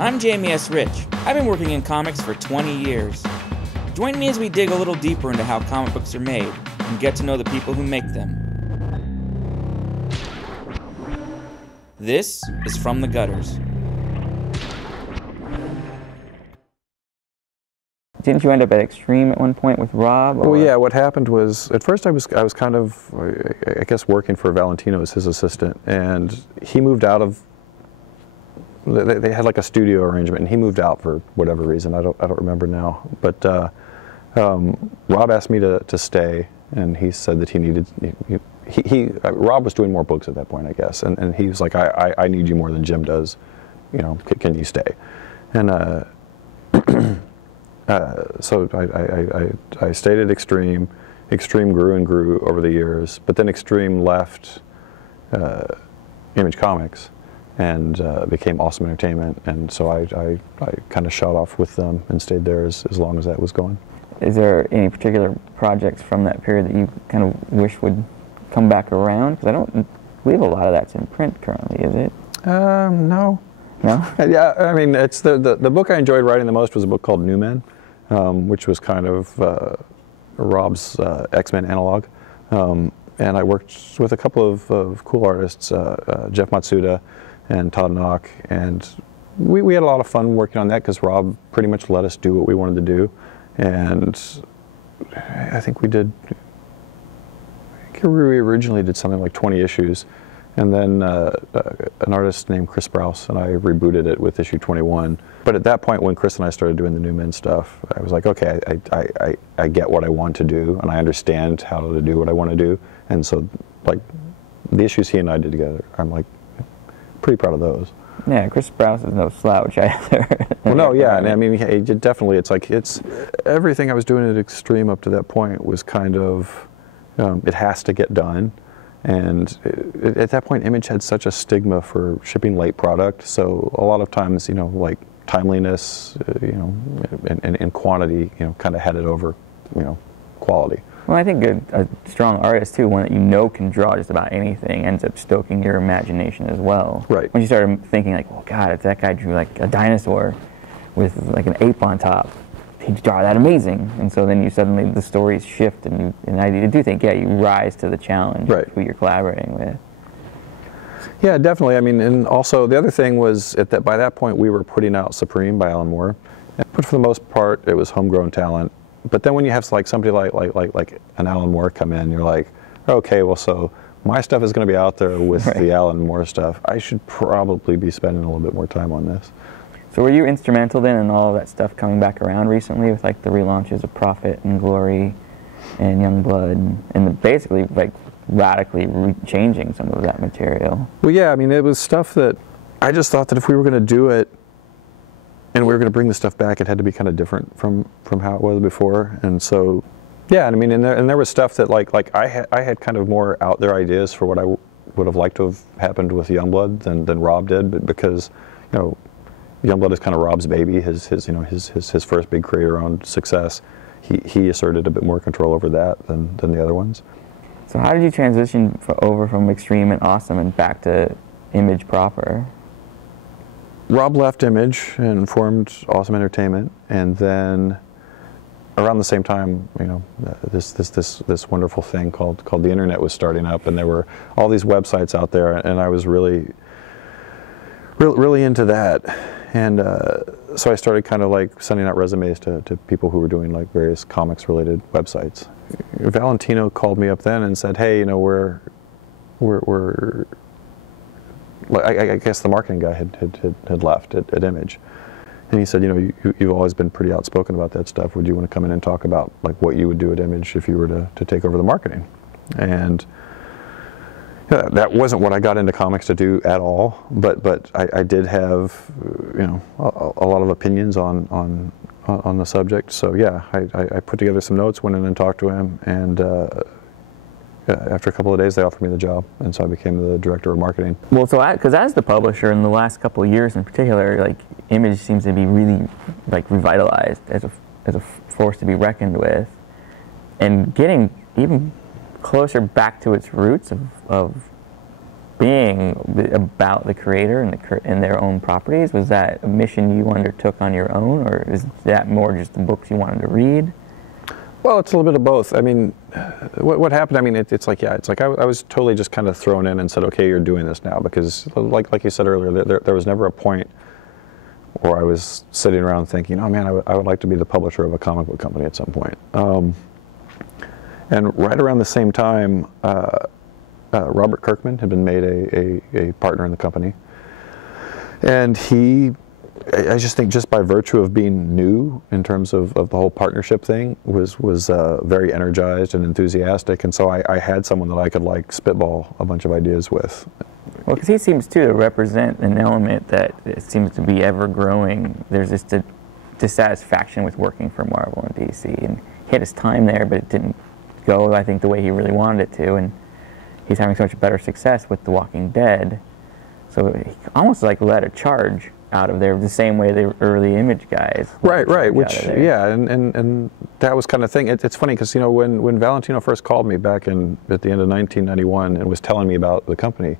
I'm Jamie S. Rich. I've been working in comics for 20 years. Join me as we dig a little deeper into how comic books are made and get to know the people who make them. This is From the Gutters. Didn't you end up at Extreme at one point with Rob? Or? Well, yeah. What happened was, at first I was kind of, I guess, working for Valentino as his assistant, and he moved out of. They had like a studio arrangement, and he moved out for whatever reason. I don't remember now. But Rob asked me to stay, and he said that he needed. Rob was doing more books at that point, I guess, and he was like, I need you more than Jim does. You know, can you stay? And so I stayed at Extreme. Extreme grew and grew over the years, but then Extreme left Image Comics and became Awesome Entertainment, and so I kind of shot off with them and stayed there as long as that was going. Is there any particular projects from that period that you kind of wish would come back around? Because I don't believe a lot of that's in print currently, is it? No. No? Yeah, I mean, it's the book I enjoyed writing the most was a book called New Men, which was kind of Rob's X-Men analog. And I worked with a couple of cool artists, Jeff Matsuda and Todd Knock, and we had a lot of fun working on that because Rob pretty much let us do what we wanted to do. And I think we originally did something like 20 issues. And then an artist named Chris Sprouse and I rebooted it with issue 21. But at that point, when Chris and I started doing the New Men stuff, I was like, okay, I get what I want to do, and I understand how to do what I want to do. And so, like, the issues he and I did together, I'm like pretty proud of those. Yeah, Chris Sprouse is no slouch either. Well, no, yeah, and I mean, definitely, it's everything I was doing at Extreme up to that point was kind of, it has to get done. And at that point, Image had such a stigma for shipping late product, so a lot of times, like timeliness, and quantity, kind of had it over, quality. Well, I think a strong artist too, one that can draw just about anything, ends up stoking your imagination as well. Right. When you start thinking like, well, God, if that guy drew like a dinosaur with like an ape on top, he'd draw that amazing. And so then the stories shift, and I do think, you rise to the challenge of who you're collaborating with. Yeah, definitely. I mean, and also the other thing was by that point we were putting out Supreme by Alan Moore, but for the most part it was homegrown talent. But then when you have like somebody like an Alan Moore come in, you're like, okay, well, so my stuff is going to be out there with the Alan Moore stuff. I should probably be spending a little bit more time on this. So were you instrumental then in all of that stuff coming back around recently with like the relaunches of Prophet and Glory and Youngblood and basically like radically changing some of that material? Well, yeah, I mean, it was stuff that I just thought that if we were going to do it and we were going to bring the stuff back, it had to be kind of different from how it was before. And so, yeah, I mean, and there was stuff that like I had kind of more out there ideas for what I would have liked to have happened with Youngblood than Rob did, but because Youngblood is kind of Rob's baby, his first big creator-owned success. He asserted a bit more control over that than the other ones. So how did you transition over from Extreme and Awesome and back to Image proper? Rob left Image and formed Awesome Entertainment, and then around the same time, this wonderful thing called the internet was starting up, and there were all these websites out there, and I was really into that. And so I started kind of like sending out resumes to people who were doing like various comics related websites. Valentino called me up then and said, hey, I guess the marketing guy had left at Image. And he said, you've always been pretty outspoken about that stuff. Would you want to come in and talk about like what you would do at Image if you were to take over the marketing? And that wasn't what I got into comics to do at all, but I did have a lot of opinions on the subject. So yeah, I put together some notes, went in and talked to him, and after a couple of days they offered me the job, and so I became the director of marketing. Well, so because as the publisher in the last couple of years in particular, like Image seems to be really like revitalized as a force to be reckoned with, and getting even closer back to its roots of being about the creator and their own properties? Was that a mission you undertook on your own, or is that more just the books you wanted to read? Well, it's a little bit of both. I mean, what happened? I mean, it's like I was totally just kind of thrown in and said, okay, you're doing this now, because like you said earlier, there was never a point where I was sitting around thinking, oh man, I would like to be the publisher of a comic book company at some point. And right around the same time, Robert Kirkman had been made a partner in the company, and I just think just by virtue of being new in terms of the whole partnership thing was very energized and enthusiastic, and so I had someone that I could like spitball a bunch of ideas with. Well, because he seems to represent an element that it seems to be ever growing. There's this dissatisfaction with working for Marvel and DC, and he had his time there, but it didn't go, I think, the way he really wanted it to, and he's having so much better success with The Walking Dead. So he almost like led a charge out of there the same way the early Image guys. Right, which, yeah, and that was kind of thing. It's funny because, you know, when Valentino first called me back at the end of 1991 and was telling me about the company,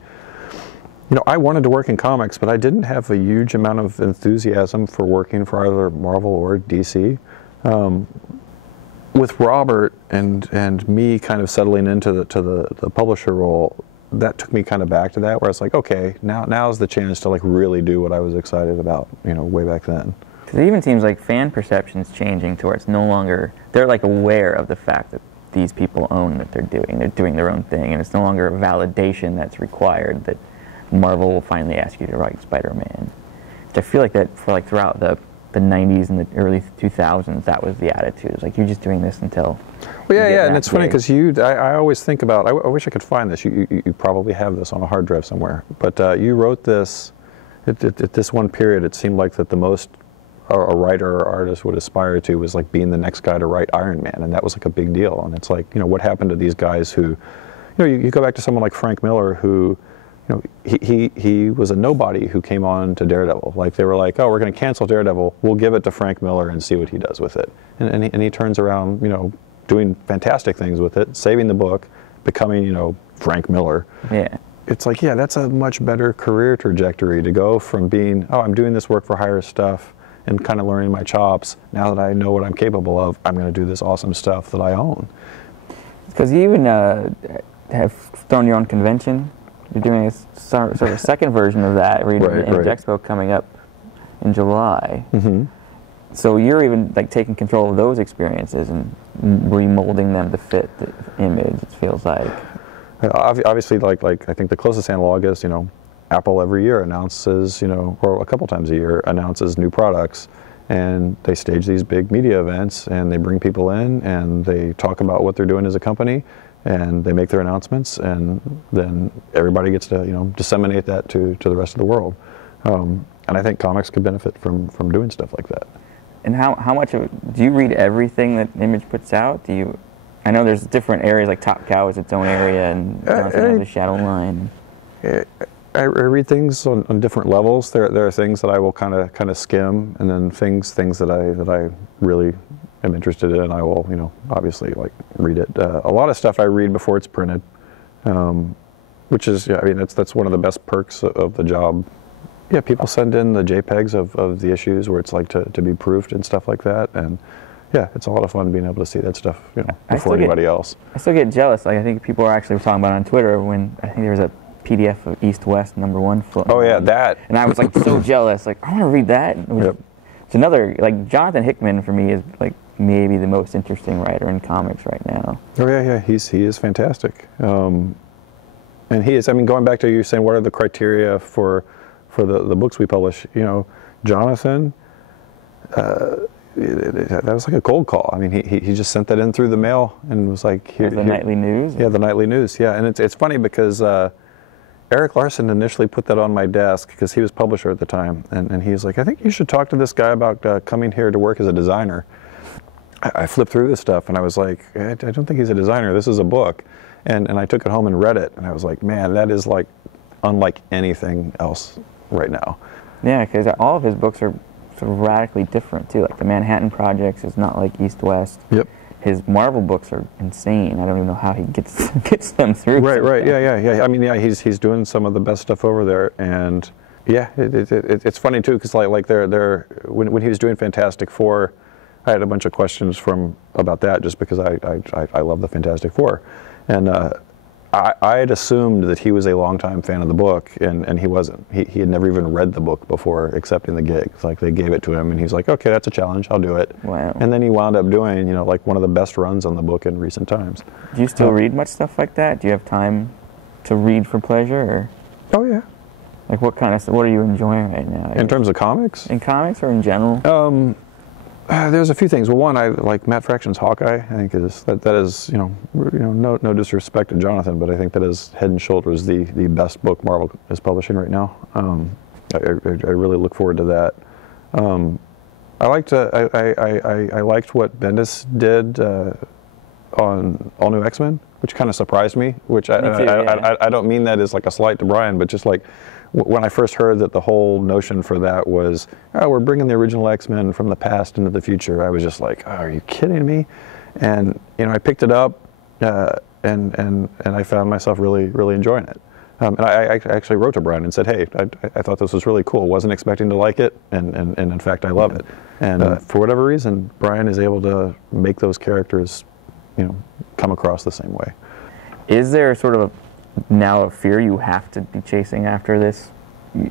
you know, I wanted to work in comics, but I didn't have a huge amount of enthusiasm for working for either Marvel or DC. With Robert and me kind of settling into the publisher role, that took me kind of back to that, where it's like, okay, now's the chance to like really do what I was excited about, you know, way back then. Because it even seems like fan perception's changing to where it's no longer, they're like aware of the fact that these people own that they're doing their own thing, and it's no longer a validation that's required that Marvel will finally ask you to write Spider-Man. Which I feel like that for like throughout the 90s and the early 2000s, that was the attitude. It was like, you're just doing this until... Well, yeah, and it's funny because I always think about, I wish I could find this. You probably have this on a hard drive somewhere. But you wrote this, at this one period, it seemed like that the most a writer or artist would aspire to was like being the next guy to write Iron Man. And that was like a big deal. And it's like, you know, what happened to these guys who, you know, you go back to someone like Frank Miller who, you know, he was a nobody who came on to Daredevil. Like they were like, oh, we're going to cancel Daredevil. We'll give it to Frank Miller and see what he does with it. And he turns around, you know, doing fantastic things with it, saving the book, becoming, you know, Frank Miller. Yeah. It's like, yeah, that's a much better career trajectory to go from being, oh, I'm doing this work for hire stuff and kind of learning my chops. Now that I know what I'm capable of, I'm going to do this awesome stuff that I own. Because you even have thrown your own convention. You're doing a sort of a second version of that, where you're doing the Image Expo coming up in July. Mm-hmm. So you're even like taking control of those experiences and remolding them to fit the Image, it feels like. Obviously, like I think the closest analog is, you know, Apple every year announces, you know, or a couple times a year announces new products, and they stage these big media events, and they bring people in, and they talk about what they're doing as a company, and they make their announcements, and then everybody gets to, you know, disseminate that to the rest of the world. And I think comics could benefit from doing stuff like that. And how much do you read everything that Image puts out? Do you? I know there's different areas, like Top Cow is its own area, and the Shadow Line. I read things on different levels. There are things that I will kind of skim, and then things that I really am interested in, I will, you know, obviously like read it. A lot of stuff I read before it's printed, which is, yeah, I mean, that's one of the best perks of the job. Yeah, people send in the JPEGs of the issues where it's like to be proofed and stuff like that, and yeah, it's a lot of fun being able to see that stuff, you know, before anybody else. I still get jealous. Like I think people are actually talking about it on Twitter when I think there was a PDF of East West #1 floating. Oh yeah, that. And I was like so jealous. Like I want to read that. Yep. It's another, like Jonathan Hickman for me is like maybe the most interesting writer in comics right now. Oh yeah, he is fantastic. And he is. I mean, going back to you saying what are the criteria for the books we publish? You know, Jonathan. That was like a cold call. I mean, he just sent that in through the mail and was like, here, the Nightly News? Yeah, the Nightly News, yeah. And it's funny because Eric Larson initially put that on my desk because he was publisher at the time. And he was like, I think you should talk to this guy about coming here to work as a designer. I flipped through this stuff and I was like, I don't think he's a designer. This is a book. And I took it home and read it. And I was like, man, that is like unlike anything else right now. Yeah, because all of his books are sort of radically different too. Like the Manhattan Projects is not like East West. Yep. his Marvel books are insane. I don't even know how he gets them through. Right. Yeah. I mean, yeah, he's doing some of the best stuff over there, and yeah, it's funny too, because like when he was doing Fantastic Four, I had a bunch of questions about that, just because I love the Fantastic Four, and I had assumed that he was a longtime fan of the book, and he wasn't. He had never even read the book before accepting the gig. It's like they gave it to him, and he's like, okay, that's a challenge, I'll do it. Wow. And then he wound up doing, like one of the best runs on the book in recent times. Do you still read much stuff like that? Do you have time to read for pleasure? Or? Oh, yeah. Like what kind of stuff, what are you enjoying right now? In terms of comics? In comics or in general? There's a few things. Well, one, I like Matt Fraction's Hawkeye. I think that is no disrespect to Jonathan, but I think that is head and shoulders the best book Marvel is publishing right now. I really look forward to that. I liked what Bendis did on All New X-Men, which kind of surprised me. Which I don't mean that as like a slight to Brian, but just like, when I first heard that the whole notion for that was, oh, we're bringing the original X-Men from the past into the future, I was just like, oh, are you kidding me? And I picked it up, and I found myself really enjoying it. And I actually wrote to Brian and said, hey, I thought this was really cool. Wasn't expecting to like it, and in fact I love it. And for whatever reason, Brian is able to make those characters, come across the same way. Is there sort of now a fear you have to be chasing after this?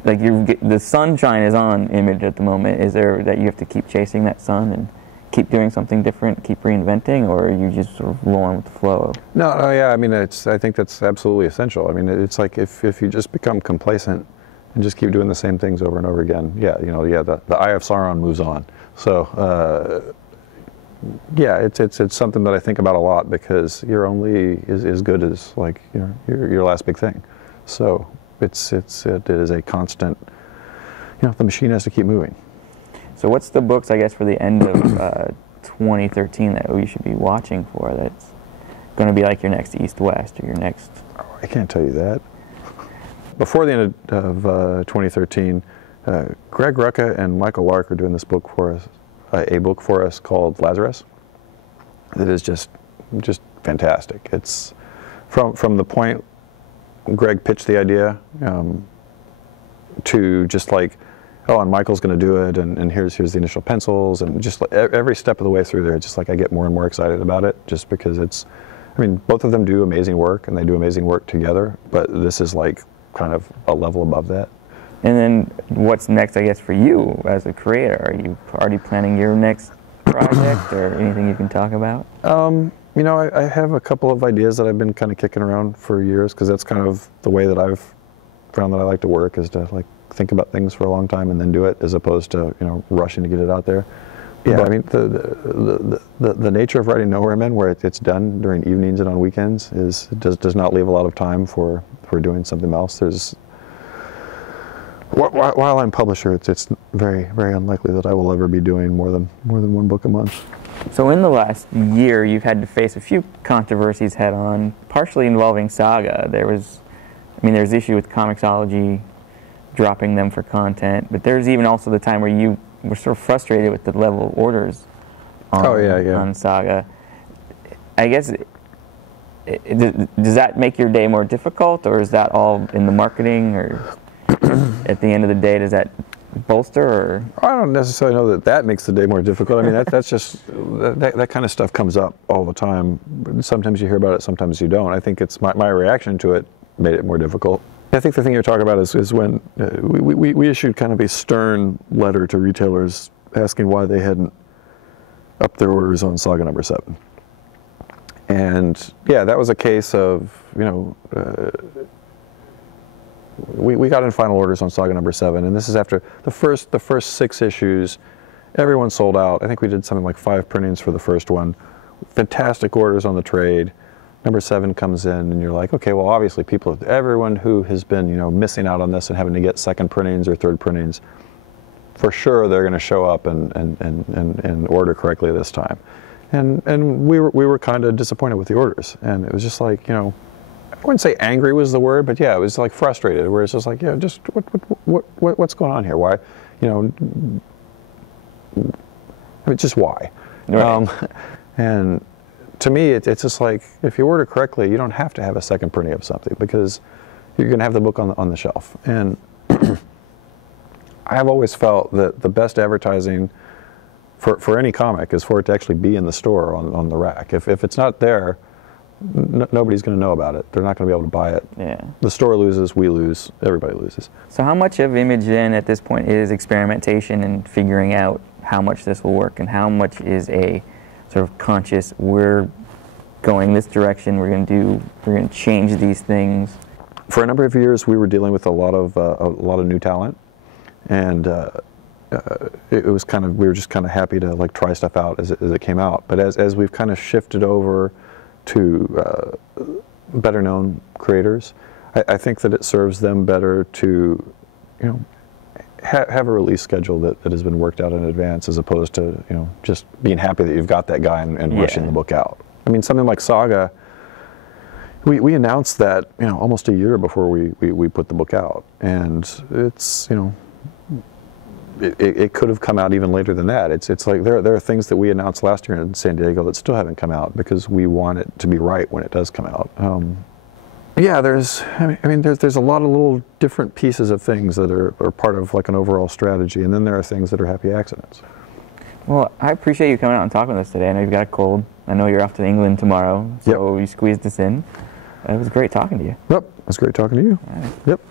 Like the sunshine is on Image at the moment. Is there that you have to keep chasing that sun and keep doing something different, keep reinventing, or are you just sort of rolling with the flow? No, yeah. I mean, I think that's absolutely essential. I mean, it's like if you just become complacent and just keep doing the same things over and over again, the Eye of Sauron moves on. So. Yeah, it's something that I think about a lot, because you're only as good as like your last big thing. So it is a constant. The machine has to keep moving. So what's the books, I guess, for the end of 2013 that we should be watching for? That's going to be like your next East West or your next. Oh, I can't tell you that. Before the end of 2013, Greg Rucka and Michael Lark are doing this book for us. A book for us called Lazarus. That is just fantastic. It's from the point Greg pitched the idea to just like, oh, and Michael's going to do it, and here's the initial pencils, and just like every step of the way through there, just like I get more and more excited about it, just because both of them do amazing work, and they do amazing work together, but this is like kind of a level above that. And then what's next, I guess, for you as a creator? Are you already planning your next project or anything you can talk about? I have a couple of ideas that I've been kind of kicking around for years, because that's kind of the way that I've found that I like to work, is to like think about things for a long time and then do it, as opposed to rushing to get it out there. Yeah, I mean the nature of writing Nowhere Men, where it's done during evenings and on weekends, does not leave a lot of time for doing something else. While I'm publisher, it's very, very unlikely that I will ever be doing more than one book a month. So in the last year, you've had to face a few controversies head on, partially involving Saga. There's the issue with Comixology dropping them for content, but there's even also the time where you were sort of frustrated with the level of orders on Saga. I guess, does that make your day more difficult, or is that all in the marketing, or at the end of the day, does that bolster? Or I don't necessarily know that makes the day more difficult. I mean, that's just that kind of stuff comes up all the time. Sometimes you hear about it, sometimes you don't. I think it's my reaction to it made it more difficult. I think the thing you're talking about is when we issued kind of a stern letter to retailers asking why they hadn't upped their orders on Saga number 7. And yeah, that was a case of we got in final orders on Saga number 7, and this is after the first 6 issues. Everyone sold out. I think we did something like 5 printings for the first one. Fantastic orders on the trade. Number 7 comes in, and you're like, okay, well, obviously everyone who has been missing out on this and having to get second printings or third printings, for sure they're going to show up and order correctly this time. And we were kind of disappointed with the orders, and it was just like, I wouldn't say angry was the word, but yeah, it was like frustrated, where it's just like, just what's going on here? Why, just why? Right. And to me, it's just like, if you order correctly, you don't have to have a second printing of something, because you're going to have the book on the shelf. And I've always felt that the best advertising for any comic is for it to actually be in the store on the rack. If it's not there, nobody's going to know about it. They're not going to be able to buy it. Yeah. The store loses, we lose, everybody loses. So how much of Image then at this point is experimentation and figuring out how much this will work, and how much is a sort of conscious, we're going this direction, we're going to change these things? For a number of years, we were dealing with a lot of new talent, and it was kind of, we were just kind of happy to like try stuff out as it came out. But as we've kind of shifted over to better known creators, I think that it serves them better to, you know, have a release schedule that has been worked out in advance, as opposed to, you know, just being happy that you've got that guy and rushing the book out. I mean, something like Saga, we announced that, you know, almost a year before we put the book out, and it's, you know, it could have come out even later than that. It's like there are things that we announced last year in San Diego that still haven't come out, because we want it to be right when it does come out. Yeah, I mean, there's a lot of little different pieces of things that are part of like an overall strategy, and then there are things that are happy accidents. Well, I appreciate you coming out and talking with us today. I know you've got a cold. I know you're off to England tomorrow, so you squeezed us in. It was great talking to you. Yep, it was great talking to you. All right. Yep.